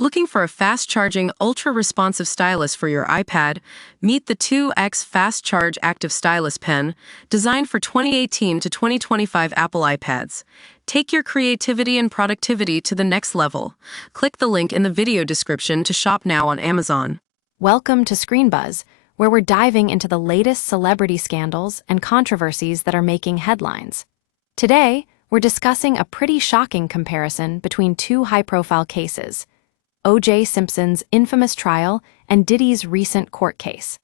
Looking for a fast-charging, ultra-responsive stylus for your iPad? Meet the 2X Fast Charge Active Stylus Pen, designed for 2018 to 2025 Apple iPads. Take your creativity and productivity to the next level. Click the link in the video description to shop now on Amazon. Welcome to ScreenBuzz, where we're diving into the latest celebrity scandals and controversies that are making headlines. Today, we're discussing a pretty shocking comparison between two high-profile cases: O.J. Simpson's infamous trial and Diddy's recent court case.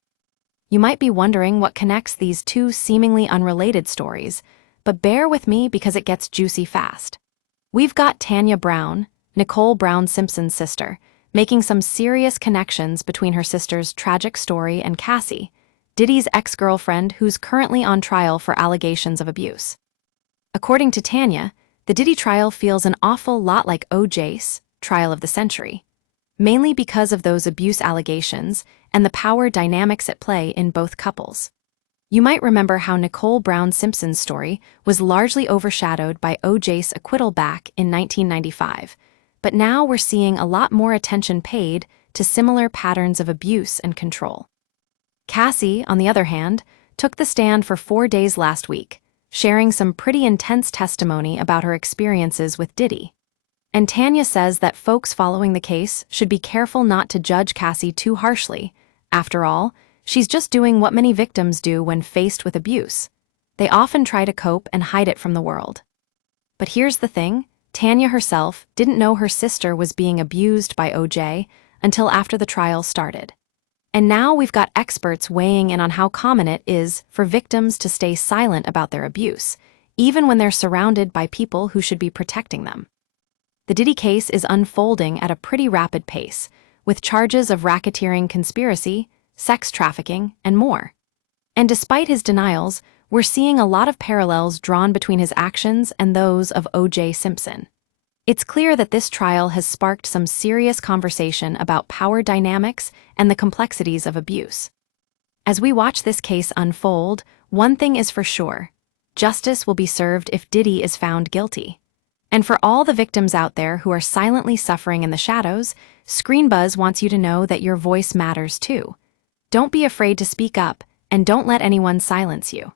You might be wondering what connects these two seemingly unrelated stories, but bear with me because it gets juicy fast. We've got Tanya Brown, Nicole Brown Simpson's sister, making some serious connections between her sister's tragic story and Cassie, Diddy's ex-girlfriend who's currently on trial for allegations of abuse. According to Tanya, the Diddy trial feels an awful lot like O.J.'s trial of the century, mainly because of those abuse allegations and the power dynamics at play in both couples. You might remember how Nicole Brown Simpson's story was largely overshadowed by O.J.'s acquittal back in 1995, but now we're seeing a lot more attention paid to similar patterns of abuse and control. Cassie, on the other hand, took the stand for 4 days last week, sharing some pretty intense testimony about her experiences with Diddy. And Tanya says that folks following the case should be careful not to judge Cassie too harshly. After all, she's just doing what many victims do when faced with abuse. They often try to cope and hide it from the world. But here's the thing: Tanya herself didn't know her sister was being abused by O.J. until after the trial started. And now we've got experts weighing in on how common it is for victims to stay silent about their abuse, even when they're surrounded by people who should be protecting them. The Diddy case is unfolding at a pretty rapid pace, with charges of racketeering conspiracy, sex trafficking, and more. And despite his denials, we're seeing a lot of parallels drawn between his actions and those of O.J. Simpson. It's clear that this trial has sparked some serious conversation about power dynamics and the complexities of abuse. As we watch this case unfold, one thing is for sure: justice will be served if Diddy is found guilty. And for all the victims out there who are silently suffering in the shadows, ScreenBuzz wants you to know that your voice matters too. Don't be afraid to speak up, and don't let anyone silence you.